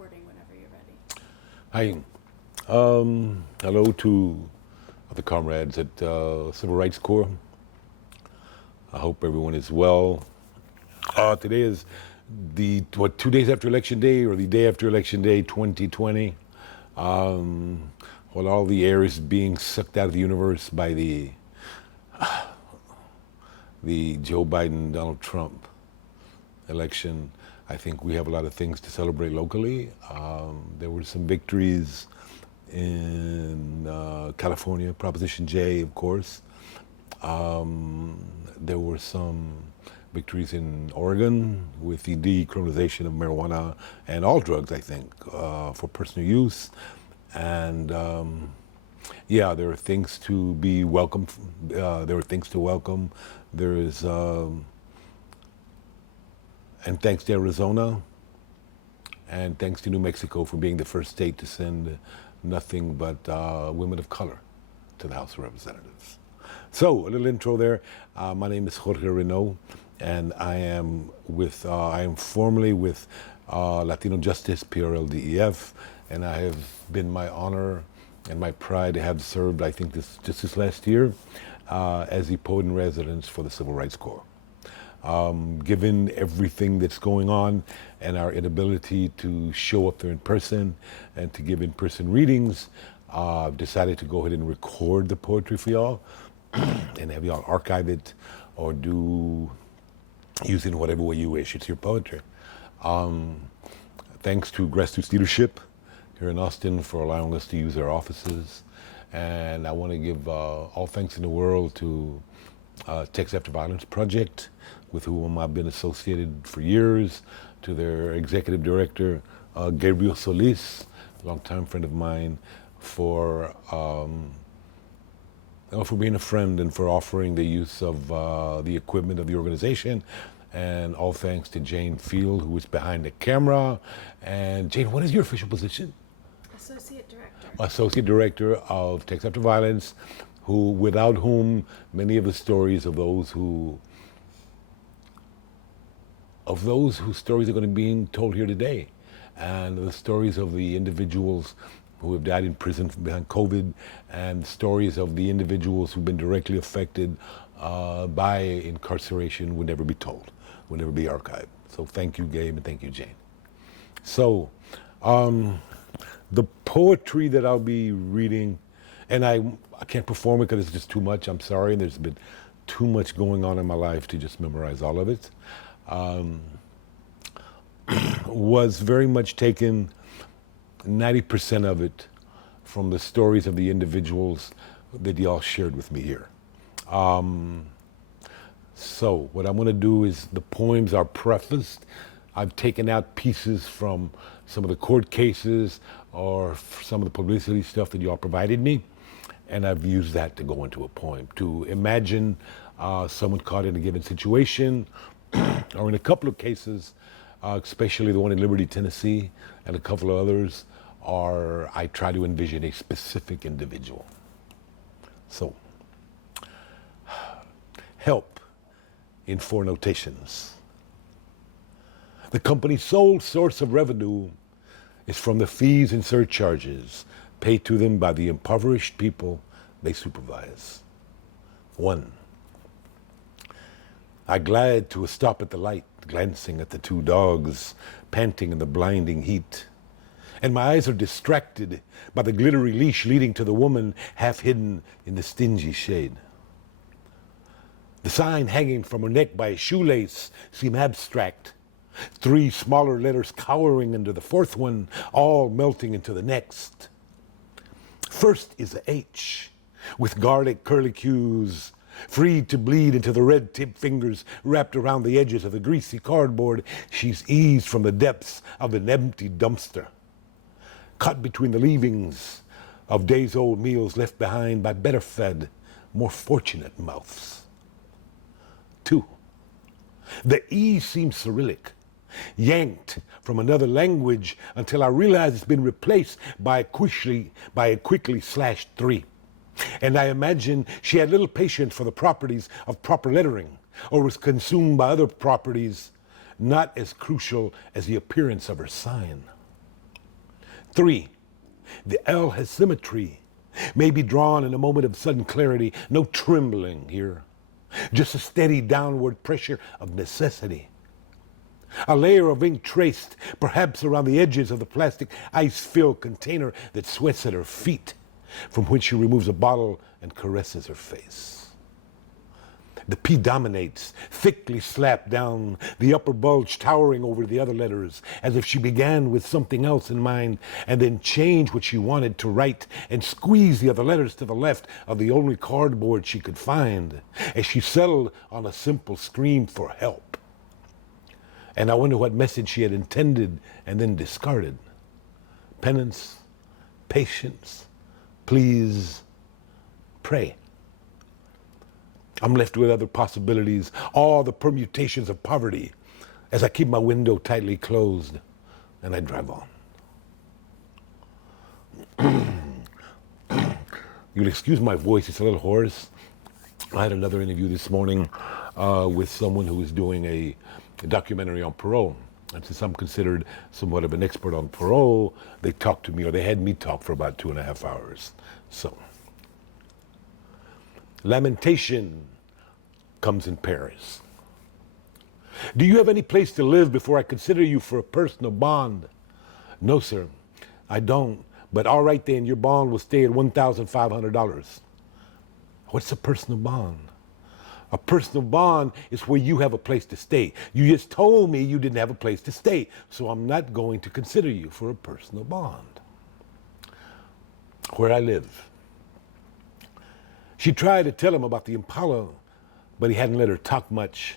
recording whenever you're ready. Hi. Hello to the comrades at Civil Rights Corps. I hope everyone is well. Today is 2 days after Election Day, or the day after Election Day 2020. While all the air is being sucked out of the universe by the Joe Biden, Donald Trump election, I think we have a lot of things to celebrate locally. There were some victories in California, Proposition J, of course. There were some victories in Oregon with the decriminalization of marijuana and all drugs, I think, for personal use. And yeah, there are things to be welcomed. There are things to welcome. There is, and thanks to Arizona, and thanks to New Mexico for being the first state to send nothing but women of color to the House of Representatives. So, a little intro there. My name is Jorge Renaud, and I am formerly with LatinoJustice PRLDEF, and I have been my honor and my pride to have served, I think just this last year, as the poet in residence for the Civil Rights Corps. Given everything that's going on and our inability to show up there in person and to give in-person readings, I've decided to go ahead and record the poetry for y'all and have y'all archive it or use it in whatever way you wish. It's your poetry. Thanks to grassroots leadership here in Austin for allowing us to use their offices. And I want to give all thanks in the world to Texas After Violence Project, with whom I've been associated for years, to their executive director, Gabriel Solis, a longtime friend of mine, for being a friend and for offering the use of the equipment of the organization. And all thanks to Jane Field, who is behind the camera. And Jane, what is your official position? Associate Director. Associate Director of Texas After Violence, without whom many of the stories of those whose stories are going to be being told here today, and the stories of the individuals who have died in prison behind COVID, and stories of the individuals who've been directly affected by incarceration would never be told, would never be archived. So thank you, Gabe, and thank you, Jane. So the poetry that I'll be reading, and I can't perform it because it's just too much, I'm sorry, and there's been too much going on in my life to just memorize all of it, was very much taken, 90% of it, from the stories of the individuals that y'all shared with me here. So what I'm gonna do is, the poems are prefaced. I've taken out pieces from some of the court cases or some of the publicity stuff that y'all provided me, and I've used that to go into a poem, to imagine someone caught in a given situation, or in a couple of cases, especially the one in Liberty, Tennessee, and a couple of others, I try to envision a specific individual. So, help in 4 notations. The company's sole source of revenue is from the fees and surcharges paid to them by the impoverished people they supervise. 1. I glide to a stop at the light, glancing at the 2 dogs, panting in the blinding heat. And my eyes are distracted by the glittery leash leading to the woman half hidden in the stingy shade. The sign hanging from her neck by a shoelace seem abstract. 3 smaller letters cowering under the 4th one, all melting into the next. First is a H, with garlic curlicues, freed to bleed into the red-tipped fingers wrapped around the edges of the greasy cardboard she's eased from the depths of an empty dumpster, caught between the leavings of days-old meals left behind by better-fed, more fortunate mouths. 2. The E seems Cyrillic, yanked from another language until I realize it's been replaced by a quickly slashed 3. And I imagine she had little patience for the properties of proper lettering, or was consumed by other properties not as crucial as the appearance of her sign. 3, the L has symmetry, may be drawn in a moment of sudden clarity, no trembling here, just a steady downward pressure of necessity. A layer of ink traced, perhaps around the edges of the plastic ice-filled container that sweats at her feet, from which she removes a bottle and caresses her face. The P dominates, thickly slapped down, the upper bulge towering over the other letters, as if she began with something else in mind, and then changed what she wanted to write and squeezed the other letters to the left of the only cardboard she could find, as she settled on a simple scream for help. And I wonder what message she had intended and then discarded. Penance, patience, please, pray. I'm left with other possibilities, all the permutations of poverty, as I keep my window tightly closed and I drive on. You'll excuse my voice, it's a little hoarse. I had another interview this morning with someone who was doing a documentary on parole. And since I'm considered somewhat of an expert on parole, they talked to me, or they had me talk for about 2.5 hours. So, Lamentation comes in pairs. Do you have any place to live before I consider you for a personal bond? No, sir, I don't. But all right then, your bond will stay at $1,500. What's a personal bond? A personal bond is where you have a place to stay. You just told me you didn't have a place to stay, so I'm not going to consider you for a personal bond. Where I live. She tried to tell him about the Impala, but he hadn't let her talk much.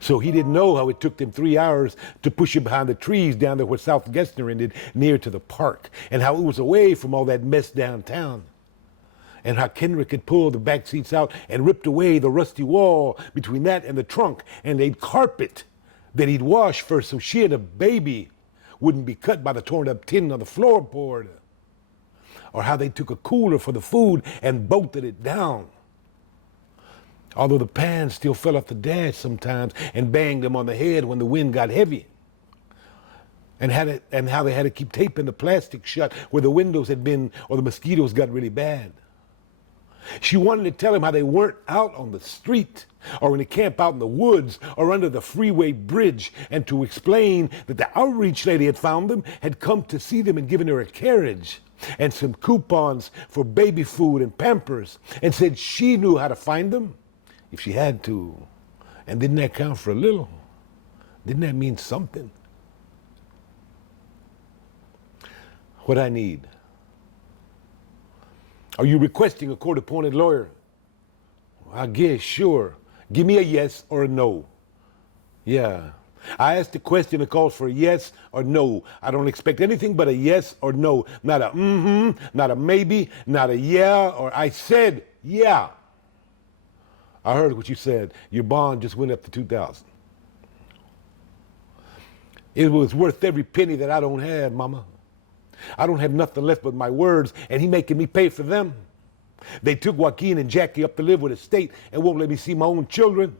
So he didn't know how it took them 3 hours to push him behind the trees down there where South Gessner ended, near to the park, and how it was away from all that mess downtown. And how Kendrick had pulled the back seats out and ripped away the rusty wall between that and the trunk, and laid carpet that he'd wash first so she and the baby wouldn't be cut by the torn up tin on the floorboard. Or how they took a cooler for the food and bolted it down. Although the pans still fell off the dash sometimes and banged them on the head when the wind got heavy. And how they had to keep taping the plastic shut where the windows had been or the mosquitoes got really bad. She wanted to tell him how they weren't out on the street or in a camp out in the woods or under the freeway bridge, and to explain that the outreach lady had found them, had come to see them and given her a carriage and some coupons for baby food and Pampers, and said she knew how to find them if she had to. And didn't that count for a little? Didn't that mean something? What I need. Are you requesting a court-appointed lawyer? I guess, sure. Give me a yes or a no. Yeah. I asked the question that calls for a yes or no. I don't expect anything but a yes or no. Not a mm-hmm, not a maybe, not a yeah, or I said yeah. I heard what you said. Your bond just went up to $2,000. It was worth every penny that I don't have, Mama. I don't have nothing left but my words, and he making me pay for them. They took Joaquin and Jackie up to live with the state and won't let me see my own children.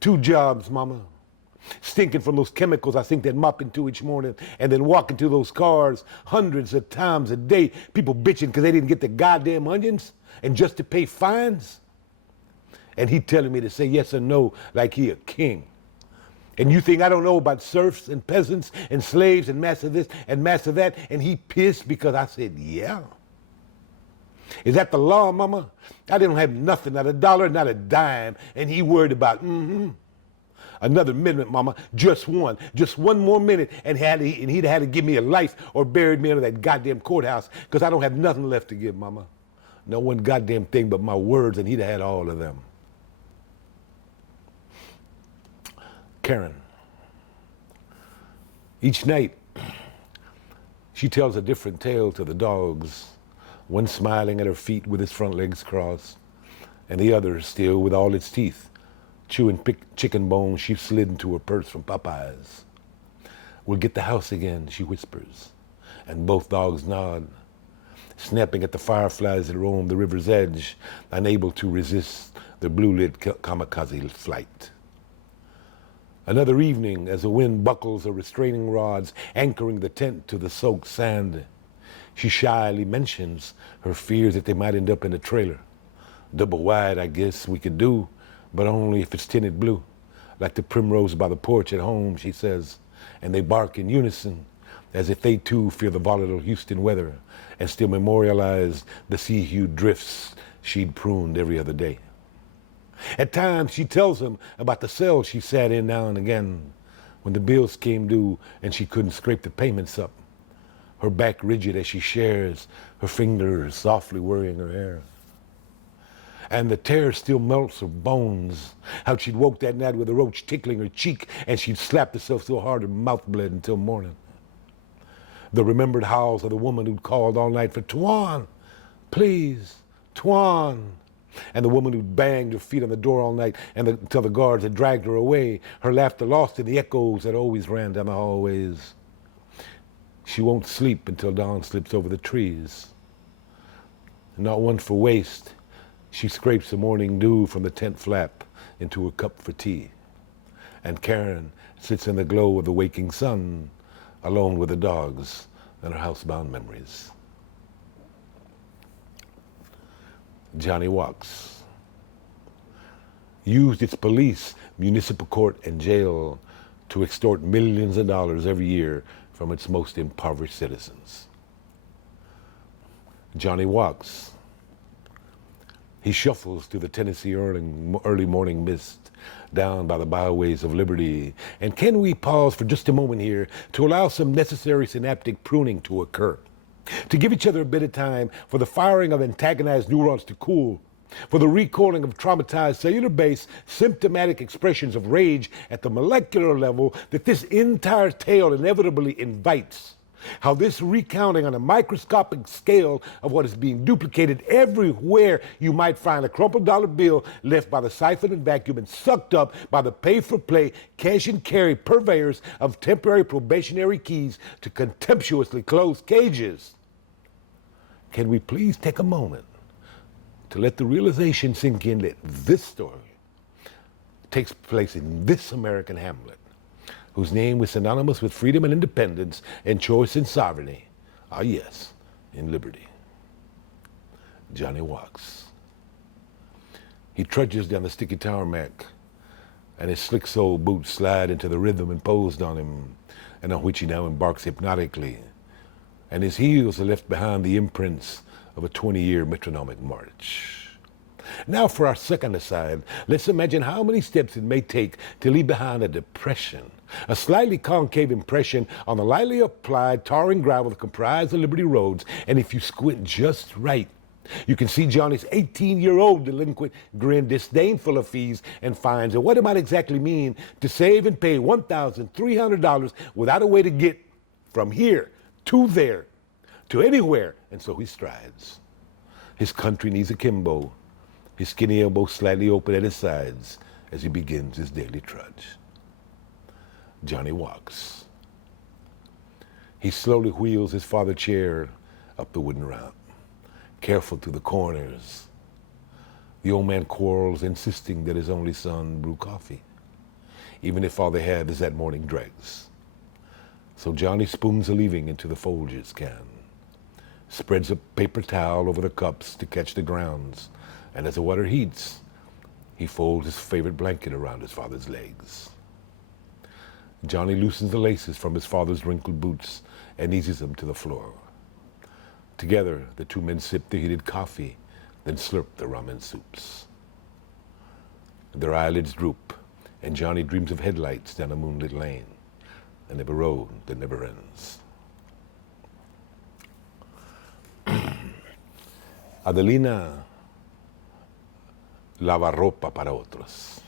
2 jobs, Mama. Stinking from those chemicals I think they'd mop into each morning, and then walk into those cars hundreds of times a day. People bitching because they didn't get the goddamn onions, and just to pay fines. And he telling me to say yes or no like he a king. And you think I don't know about serfs and peasants and slaves and master this and master that, and he pissed because I said yeah? Is that the law, Mama? I didn't have nothing, not a dollar, not a dime, and he worried about another minute, Mama, just one more minute, and he'd had to give me a life or buried me under that goddamn courthouse, because I don't have nothing left to give, Mama. No one goddamn thing but my words, and he'd have had all of them. Karen. Each night, she tells a different tale to the dogs, one smiling at her feet with its front legs crossed, and the other still with all its teeth, chewing chicken bones she slid into her purse from Popeyes. We'll get the house again, she whispers, and both dogs nod, snapping at the fireflies that roam the river's edge, unable to resist their blue-lit kamikaze flight. Another evening, as the wind buckles the restraining rods, anchoring the tent to the soaked sand, She shyly mentions her fears that they might end up in a trailer. Double wide, I guess we could do, but only if it's tinted blue. Like the primrose by the porch at home, she says, and they bark in unison, as if they too fear the volatile Houston weather and still memorialize the sea-hued drifts she'd pruned every other day. At times, she tells him about the cell she sat in now and again when the bills came due and she couldn't scrape the payments up, her back rigid as she shares, her fingers softly worrying her hair. And the terror still melts her bones, how she'd woke that night with a roach tickling her cheek and she'd slapped herself so hard her mouth bled until morning. The remembered howls of the woman who'd called all night for Tuan, please, Tuan. And the woman who'd banged her feet on the door all night until the guards had dragged her away, her laughter lost in the echoes that always ran down the hallways. She won't sleep until dawn slips over the trees. Not one for waste, she scrapes the morning dew from the tent flap into her cup for tea. And Karen sits in the glow of the waking sun, alone with the dogs and her housebound memories. Johnny Walks used its police, municipal court, and jail to extort millions of dollars every year from its most impoverished citizens. Johnny Walks. He shuffles through the Tennessee early morning mist down by the byways of liberty. And can we pause for just a moment here to allow some necessary synaptic pruning to occur? To give each other a bit of time for the firing of antagonized neurons to cool, for the recalling of traumatized cellular-based symptomatic expressions of rage at the molecular level that this entire tale inevitably invites. How this recounting on a microscopic scale of what is being duplicated everywhere you might find a crumpled dollar bill left by the siphon and vacuum and sucked up by the pay-for-play cash and carry purveyors of temporary probationary keys to contemptuously closed cages. Can we please take a moment to let the realization sink in that this story takes place in this American hamlet, whose name was synonymous with freedom and independence and choice and sovereignty. Ah, yes, in liberty. Johnny Walks. He trudges down the sticky tarmac, and his slick-soled boots slide into the rhythm imposed on him, and on which he now embarks hypnotically, and his heels are left behind the imprints of a 20-year metronomic march. Now for our second aside, let's imagine how many steps it may take to leave behind a depression, a slightly concave impression on the lightly applied tar and gravel that comprise the Liberty roads, and if you squint just right, you can see Johnny's 18-year-old delinquent grin disdainful of fees and fines and what it might exactly mean to save and pay $1,300 without a way to get from here to there, to anywhere, and so he strides. His country knees akimbo, his skinny elbow slightly open at his sides as he begins his daily trudge. Johnny Walks. He slowly wheels his father chair up the wooden ramp, careful through the corners. The old man quarrels, insisting that his only son brew coffee, even if all they have is that morning dregs. So Johnny spoons a leaving into the Folgers can, spreads a paper towel over the cups to catch the grounds, and as the water heats, he folds his favorite blanket around his father's legs. Johnny loosens the laces from his father's wrinkled boots and eases them to the floor. Together, the two men sip the heated coffee, then slurp the ramen soups. Their eyelids droop, and Johnny dreams of headlights down a moonlit lane, and of a road that never ends. Adelina lava ropa para otros.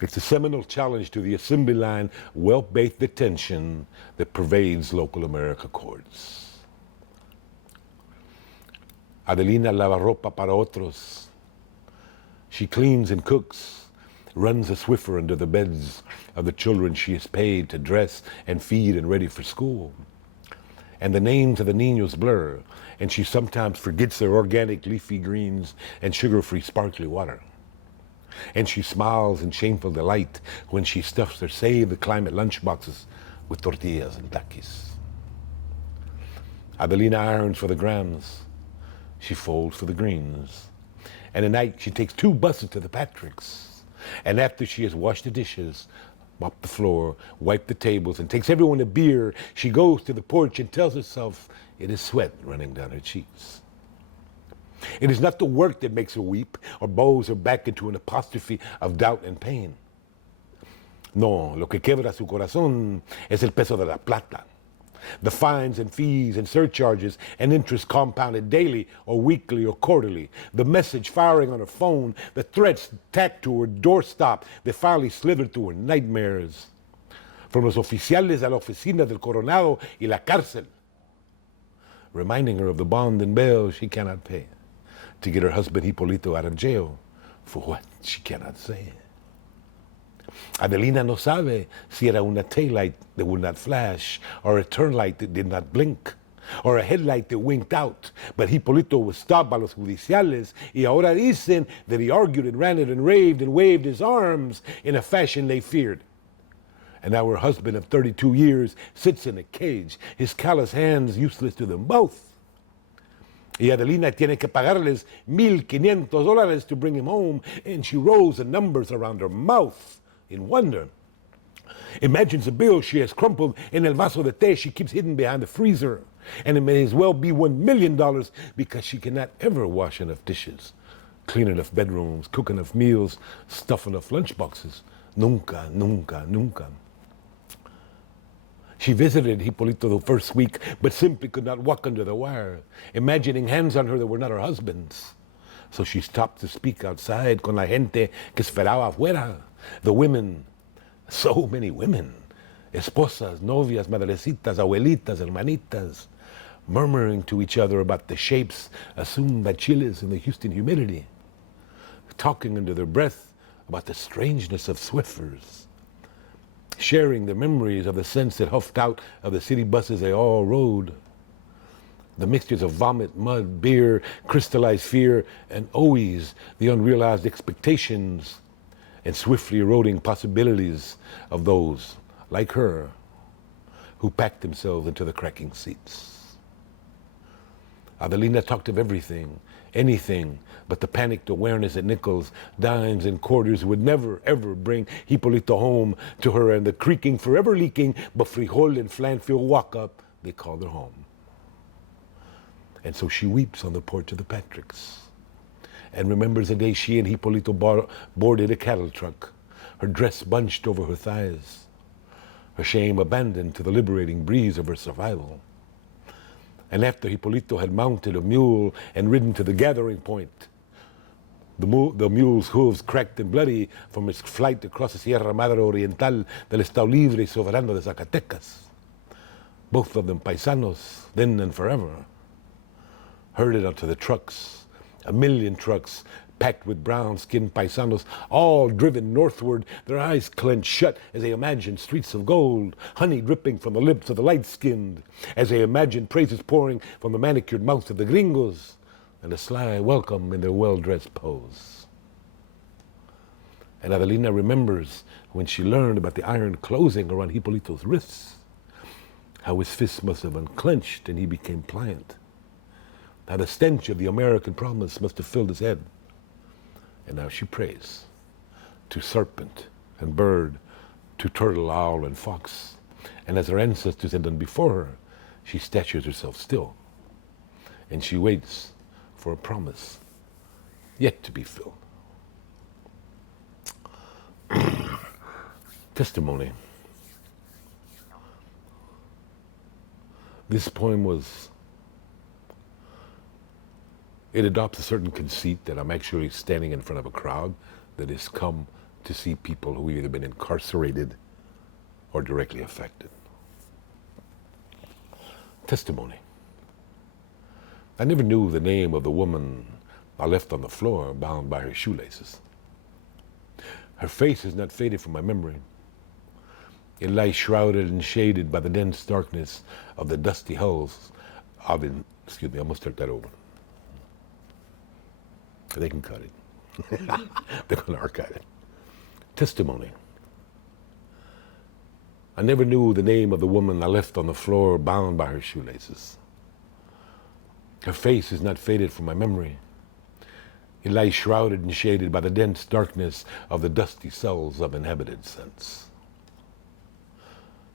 It's a seminal challenge to the assembly line wealth-based detention that pervades local America courts. Adelina lava ropa para otros. She cleans and cooks, runs a Swiffer under the beds of the children she has paid to dress and feed and ready for school. And the names of the niños blur, and she sometimes forgets their organic leafy greens and sugar-free sparkly water. And she smiles in shameful delight when she stuffs their Save the Climate lunchboxes with tortillas and takis. Adelina irons for the grams. She folds for the greens. And at night, she takes 2 buses to the Patrick's. And after she has washed the dishes, mopped the floor, wiped the tables, and takes everyone a beer, she goes to the porch and tells herself it is sweat running down her cheeks. It is not the work that makes her weep or bows her back into an apostrophe of doubt and pain. No, lo que quebra su corazón es el peso de la plata. The fines and fees and surcharges and interest compounded daily or weekly or quarterly. The message firing on her phone, the threats tacked to her doorstop that finally slithered through her nightmares. From los oficiales a la oficina del coronado y la cárcel. Reminding her of the bond and bail she cannot pay. To get her husband Hipólito out of jail for what she cannot say. Adelina no sabe si era una taillight that would not flash, or a turn light that did not blink, or a headlight that winked out. But Hipólito was stopped by los judiciales, y ahora dicen that he argued and ranted and raved and waved his arms in a fashion they feared. And now her husband of 32 years sits in a cage, his callous hands useless to them both. Y Adelina tiene que pagarles $1,500 to bring him home, and she rolls the numbers around her mouth in wonder. Imagines the bill she has crumpled in el vaso de té she keeps hidden behind the freezer. And it may as well be $1 million because she cannot ever wash enough dishes, clean enough bedrooms, cook enough meals, stuff enough lunchboxes. Nunca, nunca, nunca. She visited Hipólito the first week, but simply could not walk under the wire, imagining hands on her that were not her husband's. So she stopped to speak outside con la gente que esperaba afuera. The women, so many women, esposas, novias, madrecitas, abuelitas, hermanitas, murmuring to each other about the shapes assumed by chiles in the Houston humidity, talking under their breath about the strangeness of Swiffers, sharing the memories of the scents that huffed out of the city buses they all rode, the mixtures of vomit, mud, beer, crystallized fear, and always the unrealized expectations and swiftly eroding possibilities of those, like her, who packed themselves into the cracking seats. Adelina talked of everything, anything, but the panicked awareness that nickels, dimes, and quarters would never, ever bring Hipólito home to her, and the creaking, forever leaking, but frijol and flan-filled walk-up they called her home. And so she weeps on the porch of the Patrick's, and remembers the day she and Hipólito boarded a cattle truck, her dress bunched over her thighs, her shame abandoned to the liberating breeze of her survival. And after Hipólito had mounted a mule and ridden to the gathering point, the mule's hooves cracked and bloody from its flight across the Sierra Madre Oriental del Estado Libre y Soberano de Zacatecas, both of them paisanos, then and forever, herded onto the trucks, 1 million trucks packed with brown-skinned paisanos, all driven northward, their eyes clenched shut as they imagined streets of gold, honey dripping from the lips of the light-skinned, as they imagined praises pouring from the manicured mouths of the gringos, and a sly welcome in their well-dressed pose. And Adelina remembers when she learned about the iron closing around Hipólito's wrists, how his fists must have unclenched and he became pliant. How the stench of the American promise must have filled his head. And now she prays to serpent and bird, to turtle, owl, and fox. And as her ancestors had done before her, she statures herself still. And she waits for a promise yet to be filled. Testimony. This poem it adopts a certain conceit that I'm actually standing in front of a crowd that has come to see people who have either been incarcerated or directly affected. Testimony. I never knew the name of the woman I left on the floor bound by her shoelaces. Her face has not faded from my memory. It lies shrouded and shaded by the dense darkness of the dusty hulls of I'm gonna start that over. They can cut it. They're going to archive it. Testimony. I never knew the name of the woman I left on the floor bound by her shoelaces. Her face is not faded from my memory. It lies shrouded and shaded by the dense darkness of the dusty cells of inhabited sense.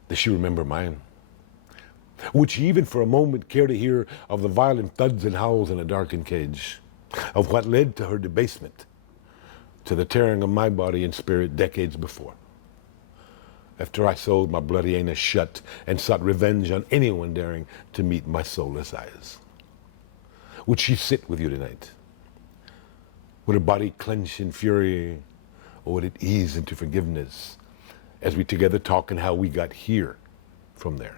Does she remember mine? Would she even for a moment care to hear of the violent thuds and howls in a darkened cage, of what led to her debasement, to the tearing of my body and spirit decades before? After I sewed my bloody anus shut and sought revenge on anyone daring to meet my soulless eyes. Would she sit with you tonight? Would her body clench in fury, or would it ease into forgiveness as we together talk and how we got here from there?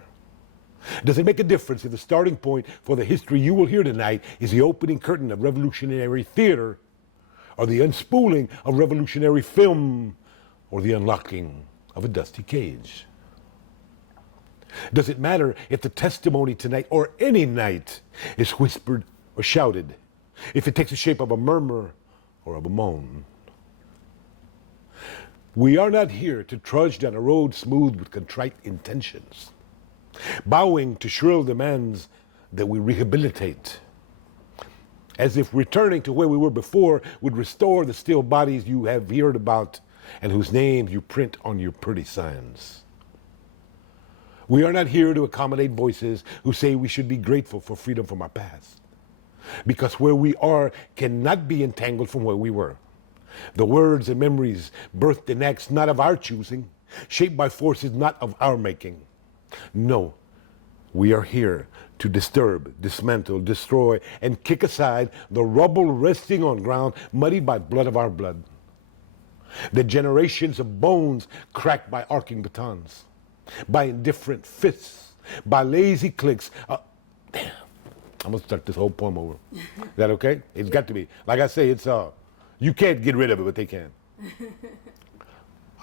Does it make a difference if the starting point for the history you will hear tonight is the opening curtain of revolutionary theater, or the unspooling of revolutionary film, or the unlocking of a dusty cage? Does it matter if the testimony tonight or any night is whispered or shouted, if it takes the shape of a murmur or of a moan? We are not here to trudge down a road smooth with contrite intentions, bowing to shrill demands that we rehabilitate, as if returning to where we were before would restore the still bodies you have heard about and whose names you print on your pretty signs. We are not here to accommodate voices who say we should be grateful for freedom from our past, because where we are cannot be entangled from where we were. The words and memories birthed and acts not of our choosing, shaped by forces not of our making. No, we are here to disturb, dismantle, destroy, and kick aside the rubble resting on ground muddied by blood of our blood. The generations of bones cracked by arcing batons, by indifferent fists, by lazy clicks. Damn, I'm gonna start this whole poem over. Is that okay? It's got to be. Like I say, it's you can't get rid of it, but they can.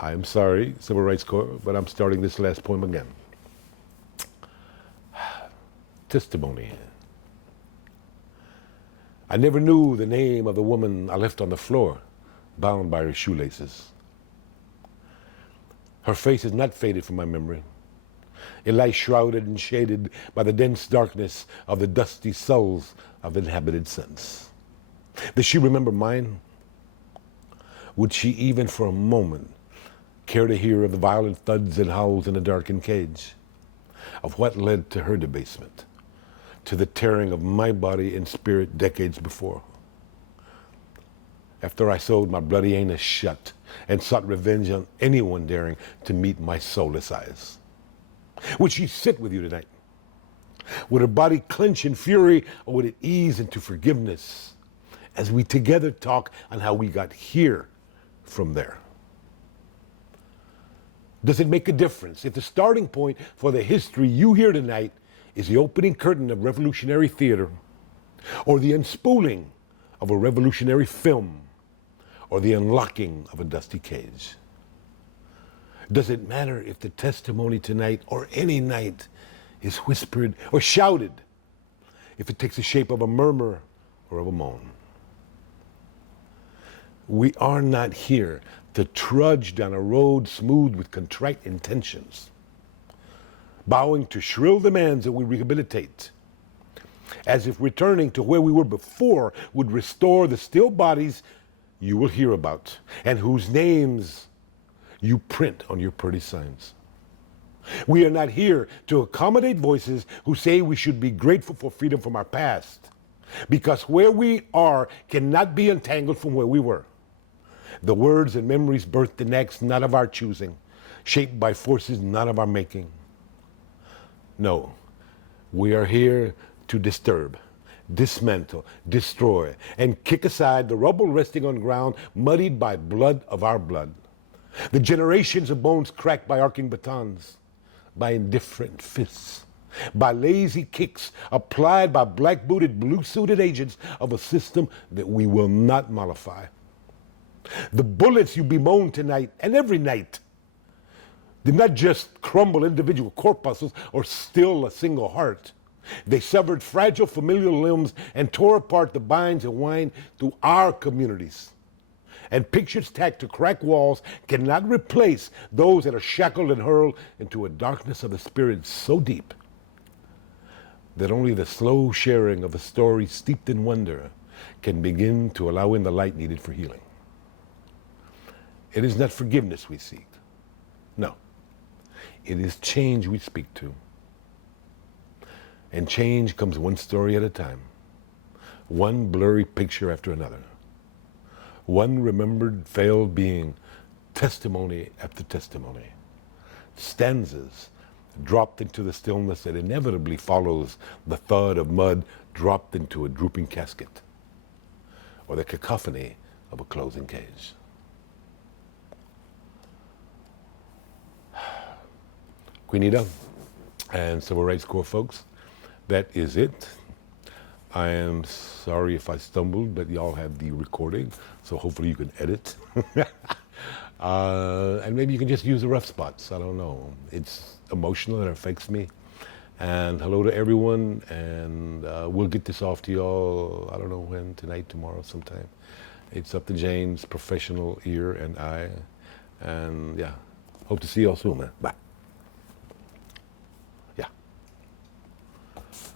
I am sorry, Civil Rights Corps, but I'm starting this last poem again. Testimony. I never knew the name of the woman I left on the floor, bound by her shoelaces. Her face is not faded from my memory. It lies shrouded and shaded by the dense darkness of the dusty souls of inhabited sense. Does she remember mine? Would she even for a moment care to hear of the violent thuds and howls in a darkened cage, of what led to her debasement, to the tearing of my body and spirit decades before? After I sewed my bloody anus shut and sought revenge on anyone daring to meet my soulless eyes. Would she sit with you tonight? Would her body clench in fury, or would it ease into forgiveness as we together talk on how we got here from there? Does it make a difference if the starting point for the history you hear tonight is the opening curtain of revolutionary theater, or the unspooling of a revolutionary film, or the unlocking of a dusty cage? Does it matter if the testimony tonight or any night is whispered or shouted, if it takes the shape of a murmur or of a moan? We are not here to trudge down a road smooth with contrite intentions, bowing to shrill demands that we rehabilitate, as if returning to where we were before would restore the still bodies you will hear about and whose names you print on your pretty signs. We are not here to accommodate voices who say we should be grateful for freedom from our past, because where we are cannot be untangled from where we were. The words and memories birthed and acts not of our choosing, shaped by forces not of our making. No, we are here to disturb, dismantle, destroy, and kick aside the rubble resting on ground muddied by blood of our blood. The generations of bones cracked by arcing batons, by indifferent fists, by lazy kicks applied by black-booted, blue-suited agents of a system that we will not mollify. The bullets you bemoan tonight and every night did not just crumble individual corpuscles or still a single heart. They severed fragile familial limbs and tore apart the binds and wind through our communities. And pictures tacked to crack walls cannot replace those that are shackled and hurled into a darkness of the spirit so deep that only the slow sharing of a story steeped in wonder can begin to allow in the light needed for healing. It is not forgiveness we seek. No. It is change we speak to. And change comes one story at a time. One blurry picture after another. One remembered failed being, testimony after testimony. Stanzas dropped into the stillness that inevitably follows the thud of mud dropped into a drooping casket, or the cacophony of a closing cage. Queenita and Civil Rights Corps folks, that is it. I am sorry if I stumbled, but y'all have the recording, so hopefully you can edit. And maybe you can just use the rough spots. I don't know. It's emotional. It affects me. And hello to everyone. And we'll get this off to y'all, I don't know when, tonight, tomorrow, sometime. It's up to Jane's professional ear and eye. And yeah, hope to see y'all soon, man. Bye.